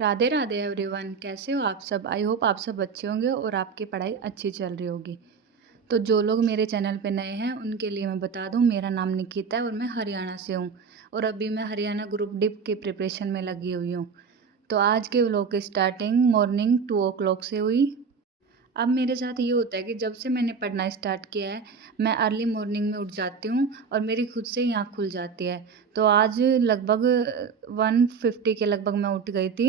Radhe Radhe everyone, कैसे हो आप सब। आई होप आप सब अच्छे होंगे और आपकी पढ़ाई अच्छी चल रही होगी। तो जो लोग मेरे चैनल पे नए हैं उनके लिए मैं बता दूं, मेरा नाम निकिता है और मैं हरियाणा से हूं। और अभी मैं हरियाणा ग्रुप डी की प्रिपरेशन में लगी हुई हूं। तो आज के व्लॉग की स्टार्टिंग मॉर्निंग 2 o'clock से हुई। अब मेरे साथ ये होता है कि जब से मैंने पढ़ना स्टार्ट किया है, मैं अर्ली मॉर्निंग में उठ जाती हूँ और मेरी खुद से ही आँख खुल जाती है। तो आज लगभग 1:50 के लगभग मैं उठ गई थी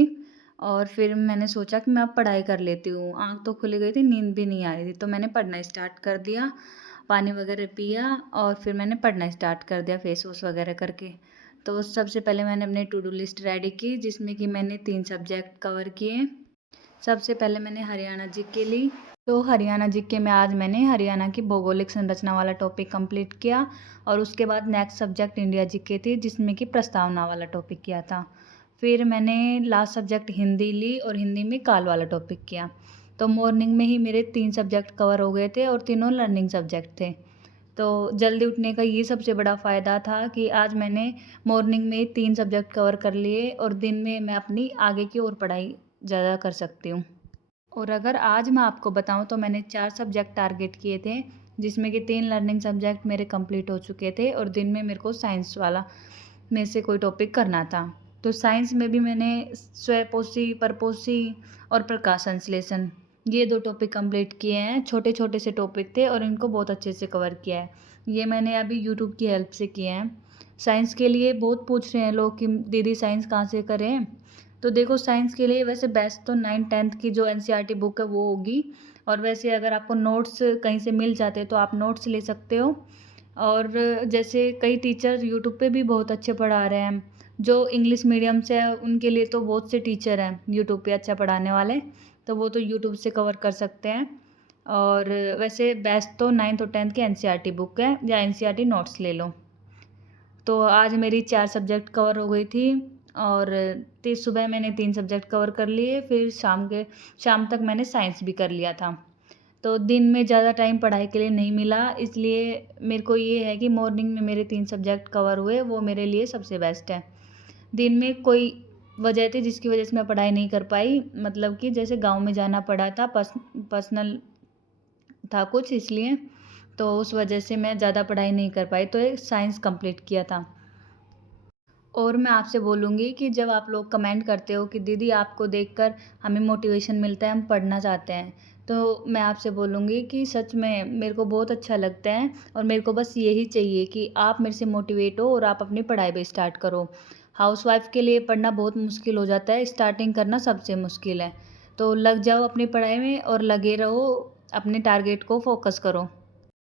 और फिर मैंने सोचा कि मैं अब पढ़ाई कर लेती हूँ। आँख तो खुल गई थी, नींद भी नहीं आ रही थी, तो मैंने पढ़ना स्टार्ट कर दिया। पानी वगैरह पिया और फिर मैंने पढ़ना स्टार्ट कर दिया फेस वॉश वगैरह करके। तो सबसे पहले मैंने अपनी टू डू लिस्ट रेडी की, जिसमें कि मैंने 3 सब्जेक्ट कवर किए। सबसे पहले मैंने हरियाणा जीके ली। तो हरियाणा जीके में आज मैंने हरियाणा की भौगोलिक संरचना वाला टॉपिक कंप्लीट किया और उसके बाद नेक्स्ट सब्जेक्ट इंडिया जीके थी, जिसमें कि प्रस्तावना वाला टॉपिक किया था। फिर मैंने लास्ट सब्जेक्ट हिंदी ली और हिंदी में काल वाला टॉपिक किया। तो मॉर्निंग में ही मेरे 3 सब्जेक्ट कवर हो गए थे और तीनों लर्निंग सब्जेक्ट थे। तो जल्दी उठने का ये सबसे बड़ा फ़ायदा था कि आज मैंने मॉर्निंग में 3 सब्जेक्ट कवर कर लिए और दिन में मैं अपनी आगे की और पढ़ाई ज़्यादा कर सकती हूँ। और अगर आज मैं आपको बताऊँ तो मैंने 4 सब्जेक्ट टारगेट किए थे, जिसमें कि 3 लर्निंग सब्जेक्ट मेरे कंप्लीट हो चुके थे और दिन में मेरे को साइंस वाला में से कोई टॉपिक करना था। तो साइंस में भी मैंने स्वपोषी, परपोषी और प्रकाश संश्लेषण ये 2 टॉपिक कंप्लीट किए हैं। छोटे-छोटे से टॉपिक थे और इनको बहुत अच्छे से कवर किया है। ये मैंने अभी यूट्यूब की हेल्प से किए हैं। साइंस के लिए बहुत पूछ रहे हैं लोग कि दीदी साइंस कहाँ से करें? तो देखो, साइंस के लिए वैसे बेस्ट तो 9th-10th की जो एनसीईआरटी बुक है वो होगी। और वैसे अगर आपको नोट्स कहीं से मिल जाते हैं तो आप नोट्स ले सकते हो। और जैसे कई टीचर यूट्यूब पे भी बहुत अच्छे पढ़ा रहे हैं। जो इंग्लिश मीडियम से है उनके लिए तो बहुत से टीचर हैं यूट्यूब पे अच्छा पढ़ाने वाले, तो वो तो यूट्यूब से कवर कर सकते हैं। और वैसे बेस्ट तो 9th और 10th की एनसीईआरटी बुक है या एनसीईआरटी नोट्स ले लो। तो आज मेरी 4 सब्जेक्ट कवर हो गई थी और सुबह मैंने 3 सब्जेक्ट कवर कर लिए, फिर शाम तक मैंने साइंस भी कर लिया था। तो दिन में ज़्यादा टाइम पढ़ाई के लिए नहीं मिला, इसलिए मेरे को ये है कि मॉर्निंग में मेरे 3 सब्जेक्ट कवर हुए, वो मेरे लिए सबसे बेस्ट है। दिन में कोई वजह थी जिसकी वजह से मैं पढ़ाई नहीं कर पाई, मतलब कि जैसे गाँव में जाना पड़ा था, पर्सनल था कुछ, इसलिए तो उस वजह से मैं ज़्यादा पढ़ाई नहीं कर पाई, तो एक साइंस कंप्लीट किया था। और मैं आपसे बोलूँगी कि जब आप लोग कमेंट करते हो कि दीदी आपको देखकर हमें मोटिवेशन मिलता है, हम पढ़ना चाहते हैं, तो मैं आपसे बोलूँगी कि सच में मेरे को बहुत अच्छा लगता है और मेरे को बस यही चाहिए कि आप मेरे से मोटिवेट हो और आप अपनी पढ़ाई भी स्टार्ट करो। हाउसवाइफ़ के लिए पढ़ना बहुत मुश्किल हो जाता है, स्टार्टिंग करना सबसे मुश्किल है। तो लग जाओ अपनी पढ़ाई में और लगे रहो, अपने टारगेट को फ़ोकस करो।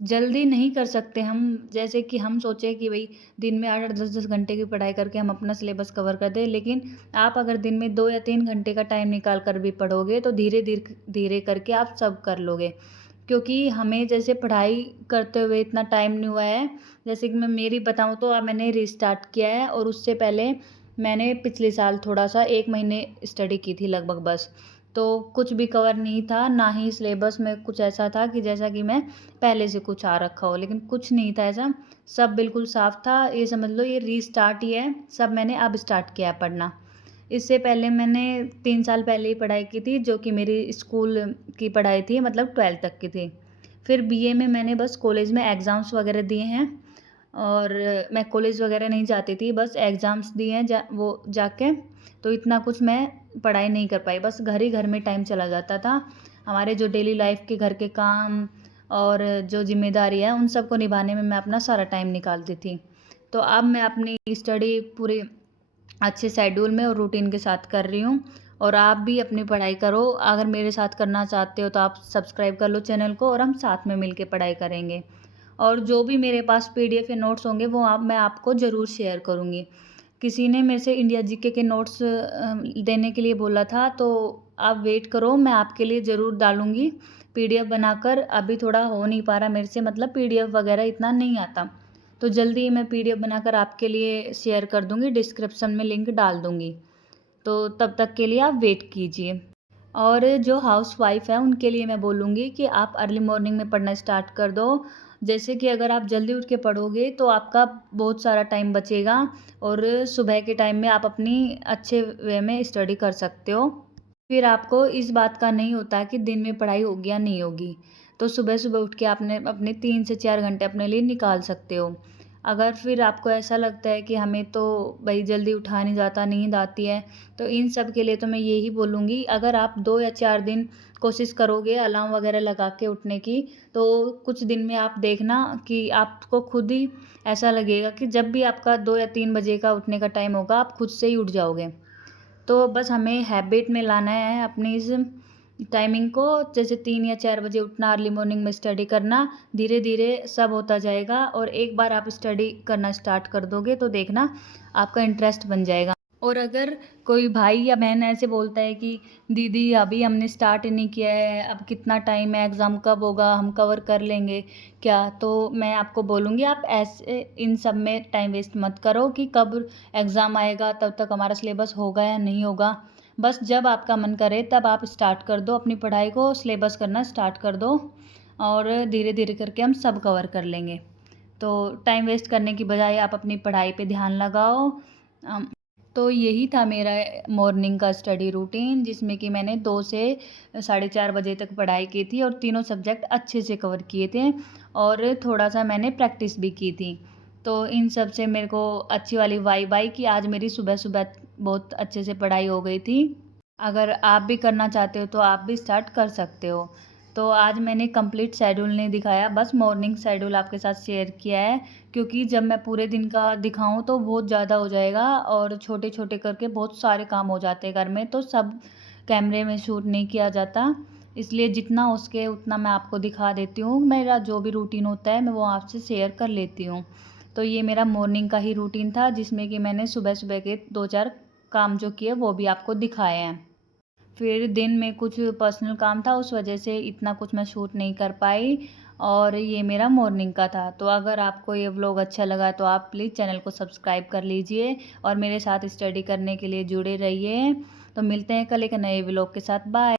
जल्दी नहीं कर सकते हम, जैसे कि हम सोचें कि भई दिन में 8-8 10-10 घंटे की पढ़ाई करके हम अपना सिलेबस कवर कर दें, लेकिन आप अगर दिन में 2 या 3 घंटे का टाइम निकाल कर भी पढ़ोगे तो धीरे करके आप सब कर लोगे। क्योंकि हमें जैसे पढ़ाई करते हुए इतना टाइम नहीं हुआ है, जैसे कि मैं मेरी बताऊँ तो अब मैंने रीस्टार्ट किया है और उससे पहले मैंने पिछले साल थोड़ा-सा 1 महीने स्टडी की थी लगभग बस। तो कुछ भी कवर नहीं था, ना ही सिलेबस में कुछ ऐसा था कि जैसा कि मैं पहले से कुछ आ रखा हो, लेकिन कुछ नहीं था ऐसा, सब बिल्कुल साफ़ था। ये समझ लो ये रीस्टार्ट ही है, सब मैंने अब स्टार्ट किया है पढ़ना। इससे पहले मैंने 3 साल पहले ही पढ़ाई की थी, जो कि मेरी स्कूल की पढ़ाई थी, मतलब 12th तक की थी। फिर बीए में मैंने बस कॉलेज में एग्ज़ाम्स वगैरह दिए हैं और मैं कॉलेज वगैरह नहीं जाती थी, बस एग्ज़ाम्स दिए हैं वो जाके, तो इतना कुछ मैं पढ़ाई नहीं कर पाई, बस घर में टाइम चला जाता था। हमारे जो डेली लाइफ़ के घर के काम और जो ज़िम्मेदारी है, उन सबको निभाने में मैं अपना सारा टाइम निकालती थी। तो अब मैं अपनी स्टडी पूरी अच्छे शेड्यूल में और रूटीन के साथ कर रही हूँ और आप भी अपनी पढ़ाई करो। अगर मेरे साथ करना चाहते हो तो आप सब्सक्राइब कर लो चैनल को और हम साथ में मिलके पढ़ाई करेंगे। और जो भी मेरे पास पीडीएफ या नोट्स होंगे वो मैं आपको ज़रूर शेयर करूँगी। किसी ने मेरे से इंडिया जीके के नोट्स देने के लिए बोला था, तो आप वेट करो, मैं आपके लिए ज़रूर डालूँगी पीडीएफ बनाकर। अभी थोड़ा हो नहीं पा रहा मेरे से, मतलब पीडीएफ वगैरह इतना नहीं आता। तो जल्दी ही मैं पीडीएफ बनाकर आपके लिए शेयर कर दूँगी, डिस्क्रिप्शन में लिंक डाल दूँगी। तो तब तक के लिए आप वेट कीजिए। और जो हाउसवाइफ़ है उनके लिए मैं बोलूँगी कि आप अर्ली मॉर्निंग में पढ़ना स्टार्ट कर दो। जैसे कि अगर आप जल्दी उठ के पढ़ोगे तो आपका बहुत सारा टाइम बचेगा और सुबह के टाइम में आप अपनी अच्छे वे में स्टडी कर सकते हो। फिर आपको इस बात का नहीं होता कि दिन में पढ़ाई होगी या नहीं होगी। तो सुबह-सुबह उठ के आपने अपने 3 से 4 घंटे अपने लिए निकाल सकते हो। अगर फिर आपको ऐसा लगता है कि हमें तो भई जल्दी उठा नहीं जाता, नींद आती है, तो इन सब के लिए तो मैं यही बोलूँगी, अगर आप 2 या 4 दिन कोशिश करोगे अलार्म वगैरह लगा के उठने की, तो कुछ दिन में आप देखना कि आपको खुद ही ऐसा लगेगा कि जब भी आपका 2 या 3 बजे का उठने का टाइम होगा, आप खुद से ही उठ जाओगे। तो बस हमें हैबिट में लाना है अपनी इस टाइमिंग को, जैसे 3 या 4 बजे उठना, अर्ली मॉर्निंग में स्टडी करना, धीरे-धीरे सब होता जाएगा और एक बार आप स्टडी करना स्टार्ट कर दोगे तो देखना आपका इंटरेस्ट बन जाएगा। और अगर कोई भाई या बहन ऐसे बोलता है कि दीदी अभी हमने स्टार्ट ही नहीं किया है, अब कितना टाइम है, एग्ज़ाम कब होगा, हम कवर कर लेंगे क्या? तो मैं आपको बोलूँगी आप ऐसे इन सब में टाइम वेस्ट मत करो कि कब एग्ज़ाम आएगा, तब तक हमारा सिलेबस होगा या नहीं होगा। बस जब आपका मन करे तब आप स्टार्ट कर दो अपनी पढ़ाई को, सिलेबस करना स्टार्ट कर दो और धीरे-धीरे करके हम सब कवर कर लेंगे। तो टाइम वेस्ट करने की बजाय आप अपनी पढ़ाई पे ध्यान लगाओ। अम तो यही था मेरा मॉर्निंग का स्टडी रूटीन, जिसमें कि मैंने 2 से साढ़े 4 बजे तक पढ़ाई की थी और तीनों सब्जेक्ट अच्छे से कवर किए थे और थोड़ा-सा मैंने प्रैक्टिस भी की थी। तो इन सब से मेरे को अच्छी वाली वाइब आई कि आज मेरी सुबह-सुबह बहुत अच्छे से पढ़ाई हो गई थी। अगर आप भी करना चाहते हो तो आप भी स्टार्ट कर सकते हो। तो आज मैंने कंप्लीट शेड्यूल नहीं दिखाया, बस मॉर्निंग शेड्यूल आपके साथ शेयर किया है, क्योंकि जब मैं पूरे दिन का दिखाऊँ तो बहुत ज़्यादा हो जाएगा और छोटे-छोटे करके बहुत सारे काम हो जाते हैं घर में, तो सब कैमरे में शूट नहीं किया जाता। इसलिए जितना हो सके उतना मैं आपको दिखा देती हूँ। मेरा जो भी रूटीन होता है मैं वो आपसे शेयर कर लेती हूँ। तो ये मेरा मॉर्निंग का ही रूटीन था, जिसमें कि मैंने सुबह-सुबह के 2-4 काम जो किए वो भी आपको दिखाए हैं। फिर दिन में कुछ पर्सनल काम था, उस वजह से इतना कुछ मैं शूट नहीं कर पाई और ये मेरा मॉर्निंग का था। तो अगर आपको ये व्लॉग अच्छा लगा तो आप प्लीज़ चैनल को सब्सक्राइब कर लीजिए और मेरे साथ स्टडी करने के लिए जुड़े रहिए। तो मिलते हैं कल एक नए व्लॉग के साथ। बाय।